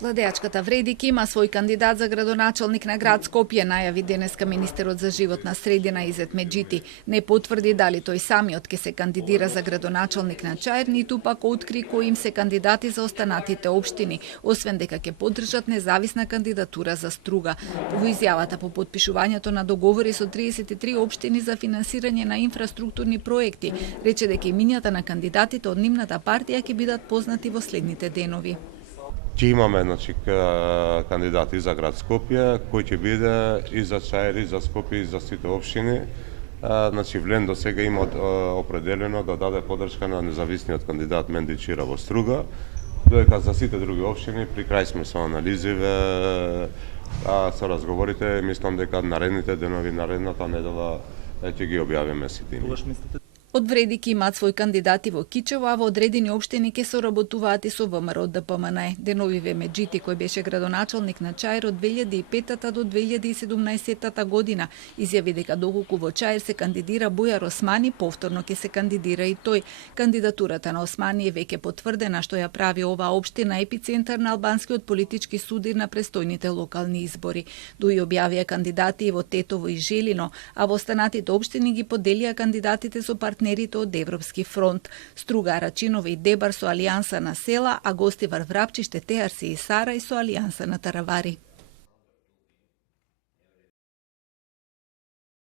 Владеачката Вредики има свој кандидат за градоначалник на град Скопје, најави денеска министерот за животна средина Изет Меджити. Не потврди дали тој самиот ќе се кандидира за градоначалник на Чаир, ниту пак откри кои им се кандидати за останатите општини, освен дека ќе поддржат независна кандидатура за Струга. Во изјавата по потпишувањето на договори со 33 општини за финансирање на инфраструктурни проекти, рече дека имињата на кандидатите од нивната партија ќе бидат познати во следните денови. Ќе имаме кандидати за град Скопје, кој ќе биде и за Чаир, и за Скопје, и за сите општини. Влен до сега има определено да даде поддршка на независниот кандидат Менди Чира во Струга, додека за сите други општини при крај сме со анализиве, со разговорите, мислам дека наредните денови, наредната недела ќе ги објавиме сите. Од Вредики имаат свој кандидати во Кичево, а во одредени општини ќе соработуваат и со ВМРО ДПМН. Деновиве Меджити, кој беше градоначалник на Чаир од 2005 до 2017 година, изјави дека доколку во Чаир се кандидира Бујар Османи, повторно ќе се кандидира и тој. Кандидатурата на Османи е веќе потврдена, што ја прави оваа општина епицентар на албанскиот политички судир на престојните локални избори. Дуи објавија кандидати и во Тетово и Желино, а во останатите општини ги поделија кандидатите со партнерите од Европски фронт. Струга, Рачиново и Дебар со Алијанса на села, а Гостивар, Врапчиште, Теарси и Сарај со Алијанса на Таравари.